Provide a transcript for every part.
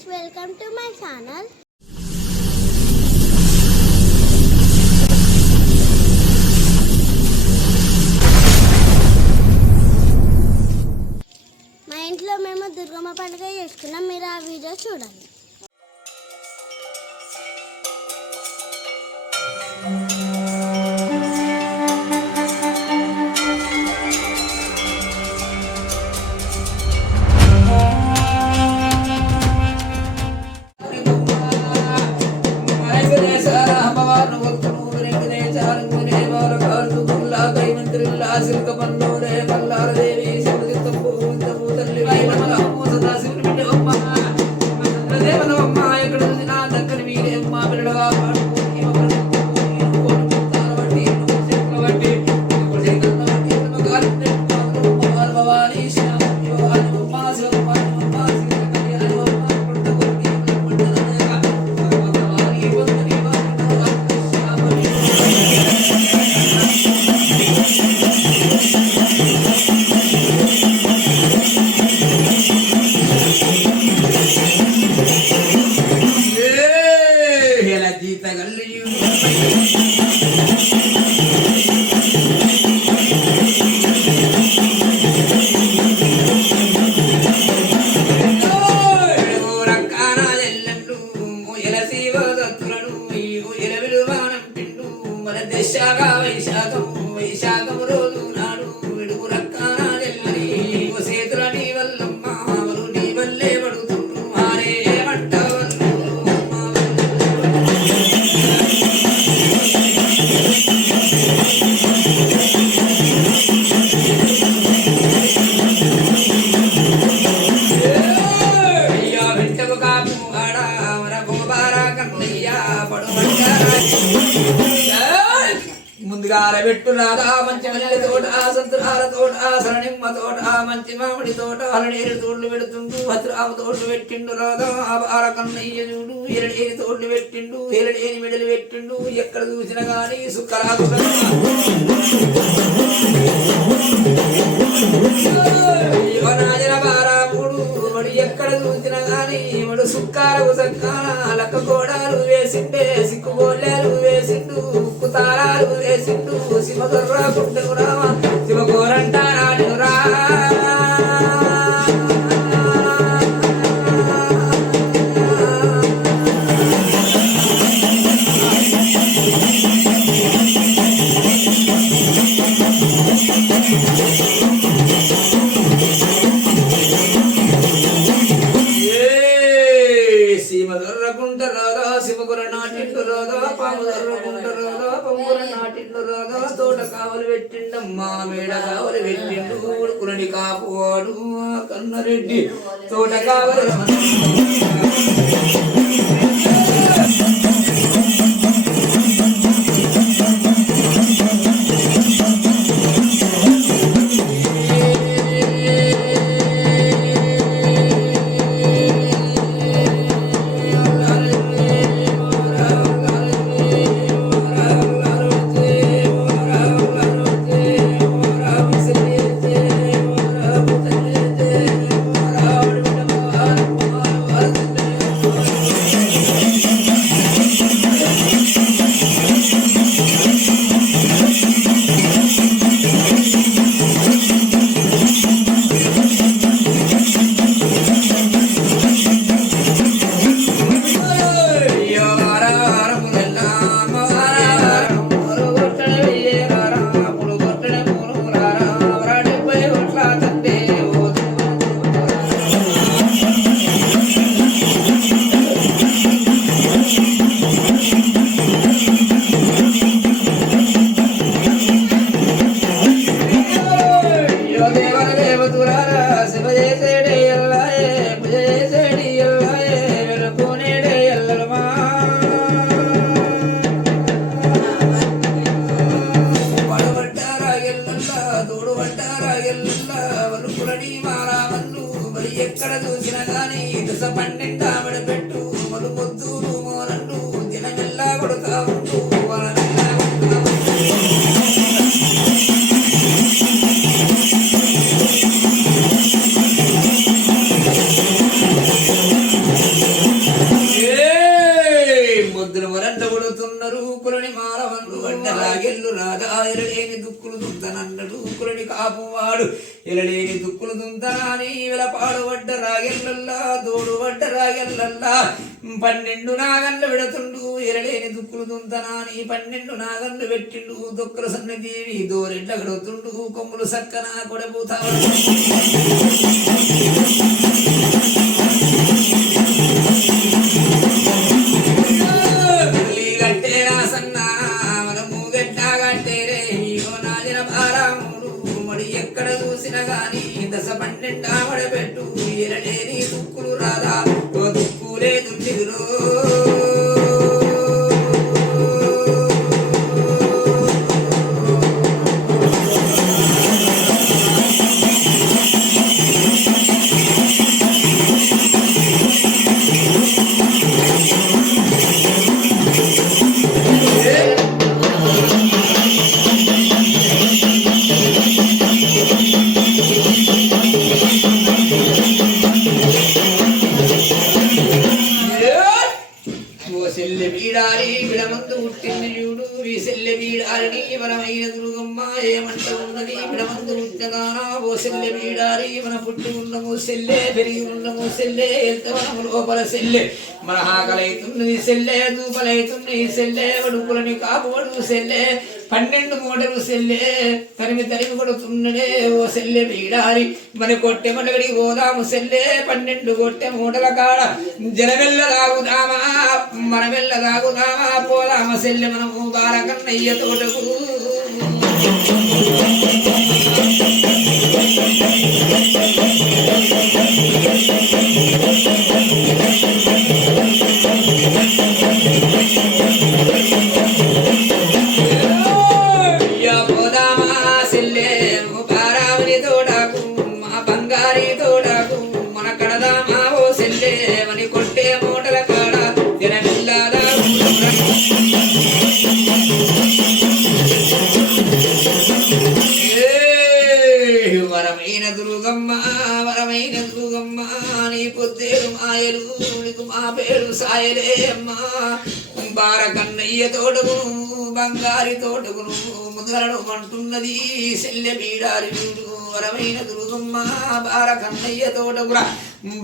guys, welcome to my channel. మా ఇంట్లో మేము దుర్గమ్మ పండుగ చేసుకున్నాం మీరు ఆ వీడియో చూడండి தகல்லையும் తోట మంచి మామిడి తోట అలడేరు తోడ్లు పెడుతుండు. భద్రామ తోటలు పెట్టిండు రాధా. ఆబార కన్నయ్య చూడు. ఎరడేని తోడ్లు పెట్టిండు. ఎరడేని మెడలు పెట్టిండు. ఎక్కడ చూసినా గాని సుఖరాదు నాయన బారాముడు వాడు ఎక్కడ చూసినా గాని వాడు సుక్కాలకు సక్కాల కోడాలు వేసిండే సిక్కు గోళ్ళాలు వేసిండు ఉక్కు తారాలు వేసిండు శివ దొర్రా పుట్టకు రావా. పంగుర రాగా తోట కావలి పెట్టిండమ్మా మేడ కావలి పెట్టిండు కురని కాపువాడు కన్నరెడ్డి. తోట కావలి శివ చేసేడే ఎల్లాయే వాడు ఎరలేని దుక్కులు దుంతనాని వెలపాడు పాడుబడ్డ రాగెల్లల్లా దోడు రాగెల్లల్లా. పన్నెండు నాగన్లు విడతుండు ఎరలేని దుక్కులు దుంతనాని పన్నెండు నాగన్లు పెట్టిండు. దుక్కుల సన్నిధి దోరెడ్ల గడుతుండు కొమ్ములు సక్కన కొడబూతాడు వీడాలని దుర్గమ్మ ఏమంట ఉన్నది విడమందు పుట్టగానా ఓ సెల్లె వీడాలి మన పుట్టి ఉన్నము సెల్లె పెరిగి ఉన్న సెల్లె ఎంత మనము లోపల సెల్లె మన ఆకలైతున్నది సెల్లె దూపలైతున్నది సెల్లే వడుకులని కాపువడు సెల్లే పన్నెండు మూటలు సెల్లె తరిమి తరిమి కొడుతున్నడే ఓ సెల్లె వీడారి. మన కొట్టె మనగడికి పోదాము సెల్లె పన్నెండు కొట్టె మూటల కాడ. జనమెల్ల తాగుదామా మనమెల్ల తాగుదామా పోదామా సెల్లె మనము బాలకన్నయ్య తోటకు. కన్నయ్య తోటకు బంగారి తోటకు ముదరడు అంటున్నది శల్యమీడారి వీడు వరమైన దుర్గమ్మ బార కన్నయ్య తోటకురా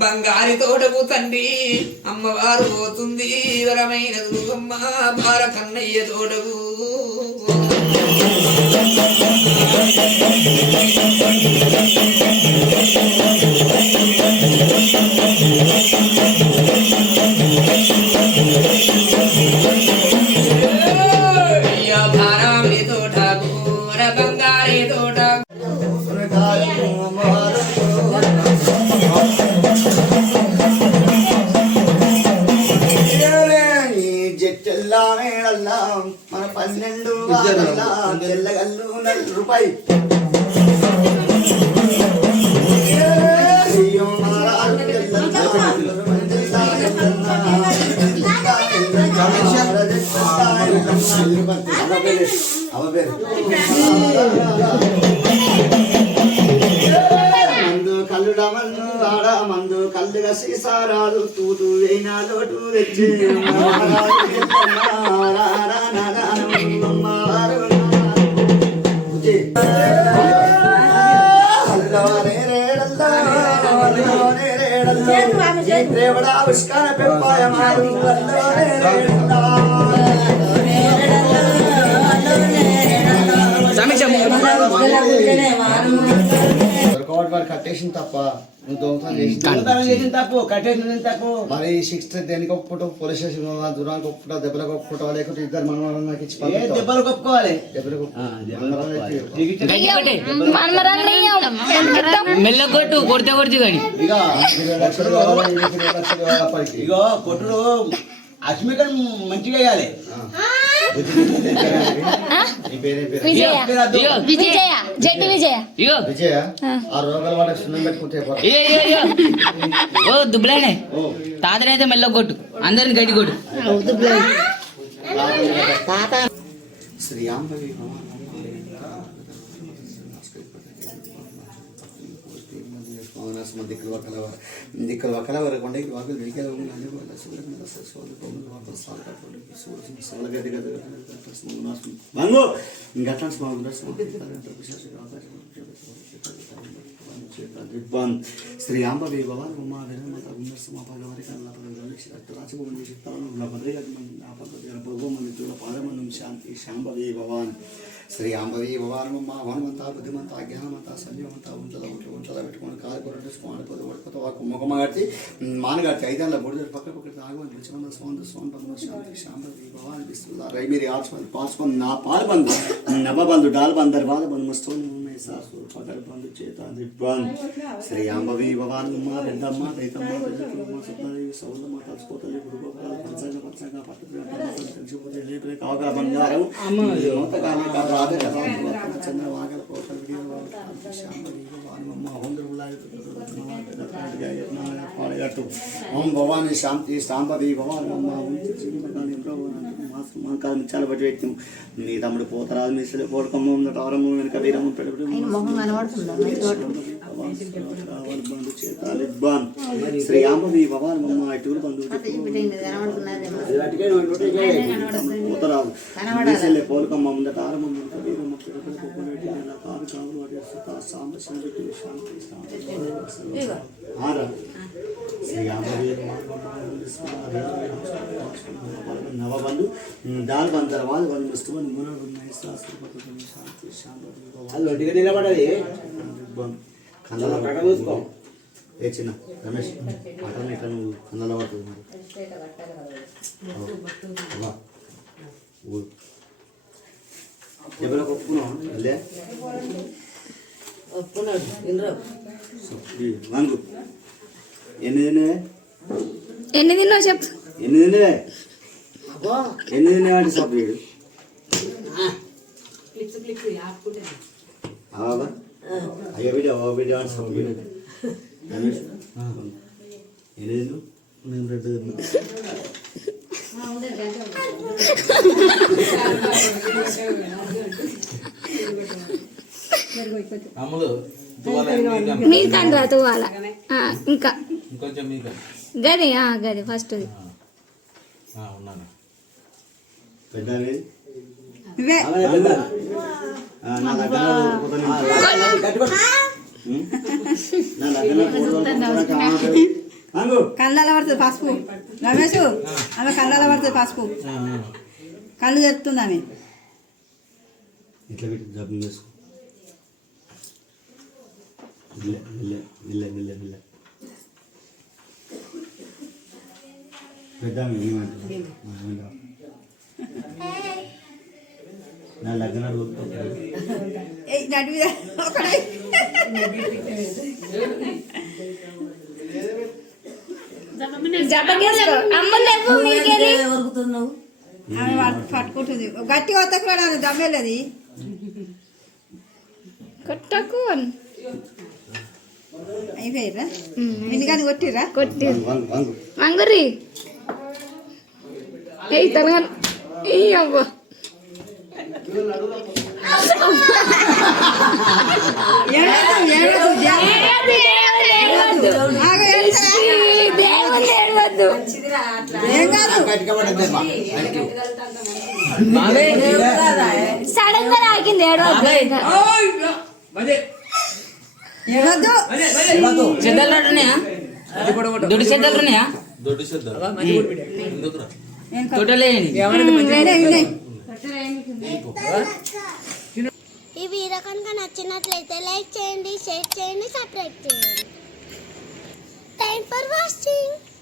బంగారి తోటకు తండ్రి అమ్మవారు పోతుంది. వరమైన దుర్గమ్మ బార కన్నయ్య తోటకు పేరు. మందు కల్లుడ మన్ను ఆడ మందు కల్లుగా సీసారాలు తూతూ వేయినా లోటు తెచ్చి ದ್ರೇವಡಾವಿಷ್ಕಾರ ಬೆಂಪಾಯ ಮಾಡಿ కట్టేసిన తప్ప నువ్వు దొంగతనం చేసి చేసిన తప్పు. కట్టేసిన తప్పు. మరి సిక్స్త్ దేనికి ఒప్పుకుంటావు? పోలీస్ స్టేషన్ దూరానికి ఒప్పుకుంటావు? దెబ్బలకు ఒప్పుకుంటావు? లేకపోతే ఇద్దరు మన నాకు ఇచ్చి దెబ్బలకు ఎత్తి. మెల్లగొట్టు కొడితే కొడుతు కానీ. ఇక కొట్టుడు అశ్మికం మంచిగా వేయాలి. విజయ. జడ్డు విజయ. విజయ. ఆ. రోగాల వాళ్ళకి సున్నం పెట్టుకుంటే ఓ దుబ్బులానే ఓ. తాతనైతే మెల్లగొట్టు అందరిని గడ్డి కొట్టు. శ్రీయాంబవి ಮಾನಸ್ಮದಿಕ್ಕಲು ವಕಲವರ ದಿಕ್ಕಲು ವಕಲವರ ಕೊಂಡೆ ವಾಗಲು ವೆಹಿಕಲ್ ಹೋಗಿ ನನಗೂ ಅಲ್ಲ ಸೂರ್ಯನ ಸೋಲು ಕೊಂದು ವಾಪಸ್ ಸಾಲಕಪಡಿ ಸೂರ್ಯ ಸೋಲಗದ ಗದ ಮಂಗು ಗಟ್ಟನ್ ಸ್ಮಾಗ್ರ ವಿದ್ವಾನ್ ಶ್ರೀ ಅಂಬವಿ ಭವಾನ್ ಉಮಾ ವಿರಮತ ಉನ್ನರ್ಸಮ ಭಗವರಿಕ ರಾಜಭವನ ಚಿತ್ತಾನು ಭದ್ರಯ ಆಪದ ಪ್ರಭು ಮನೆ ಪಾದಮನು ಶಾಂತಿ ಶಾಂಬವಿ ಭವಾನ್ శ్రీ అంబవి వారము ఉమ్మ హనుమంత బుద్ధిమంత అజ్ఞానమంత సంజయమంత ఉంచల ఉంటలు ఉంచల పెట్టుకొని కాలు కొరటి స్వామి పది ఓడిపోతే వాకు ముఖమ కట్టి మానగట్టి ఐదేళ్ళ బుడిద పక్క పక్క ఆగమని రుచిమంద స్వామి స్వామి పదమ శాంతి శాంబవి భవాన్ బిస్తుల్లా రై మీరు ఆచుకొని పాల్చుకొని నా పాల్బంధు నవబంధు డాల్బందర్ బాధబంధు మస్తోని ఉన్నాయి సాసు పగల్ బంధు చేత దిగ్వాన్ శ్రీ అంబవి పెద్దమ్మ రైతమ్మ పెద్దమ్మ సుత్తదేవి సౌలమ్మ తలుచుకోతల్లి గురుగోపాల పంచంగ పంచంగ పట్టుకుని తెలిసిపోతే బంగారం మోతకాలే కాదు ఓం భవాని శాంతి శాంబవి భవాన్ ఉమ్మ కాలం చాలా బట్టి వ్యక్తి నీ తమ్ముడు పోతరాజు పోడకమ్మ ఉందట ఆరంభం వెనుక వీరము పెడబడి చేతాలిబ్బాన్ శ్రీ అంబవి భవాన్ మమ్మ ఇటుగురు బంధువు పోతరాజు మిశ్రలే పోలకమ్మ ఉందట ఆరంభం నవబంధు. దాల్ బందర్ వాళ్ళు వాళ్ళు ముస్తుమని మునరు శాంతి శాంతి. నిలబడది కన్నల పక్క చూసుకో ఏ చిన్న రమేష్ పట్టణ ఇట్లా నువ్వు కన్నల పడుతుంది మరి? ఎన్ని తిన్నవే ఎన్ని తిన్నావు చెప్పు ఎన్ని తిన్నవే ఎన్ని తిన్నావంటే సబ్బు వీడు అవా అయ్యో వీడియో ఓ వీడియో అని సబ్బు వీడు రమేష్ ఎన్ని తిన్నావు నేను రెండు తిన్నా అమ్ములు తువాల మీక. మీకండి రా తువాల ఆ, ఇంకా గది ఆ, గది ఫస్ట్ ఆ, ఉన్నాను పెద్దవి అవే ఆ, నా దగ్గర ఊరుకుతాను. ఉం? నా దగ్గర ఊరుకుతాను. కావాలి. అంగు కళ్ళలో పడుతుంది పసుపు రమేష్ ఆమె కళ్ళలో పడుతుంది పసుపు కళ్ళు తెరుతుంది ఆమె ఇట్లా పెట్టి జబ్బు చేసుకో నిల్ల నిల్ల నిల్ల నిల్ల నిల్ల పెద్ద ఏమంటారు నా లగ్న ఏయ్, పట్టుకుంటుంది. గట్టిగా వద్దకు రాడు దమ్మేలేదు కొట్టకు అయిపోయిర్రా? మినిగాని కొట్టిర్రా? కొట్టి మంగురి ఏయ్ తరగా ఏ అవ్వ. జా- దేవుని ఏడవద్దు. ఏం కాదు సడన్గా రాకింది ఏడవద్దు ఏడవద్దు చెద్దలు ఉన్నాయా చెద్దలు ఉన్నాయా ఈ వీడియో కనుక నచ్చినట్లయితే లైక్ చేయండి షేర్ చేయండి సబ్స్క్రైబ్ చేయండి tem para vós.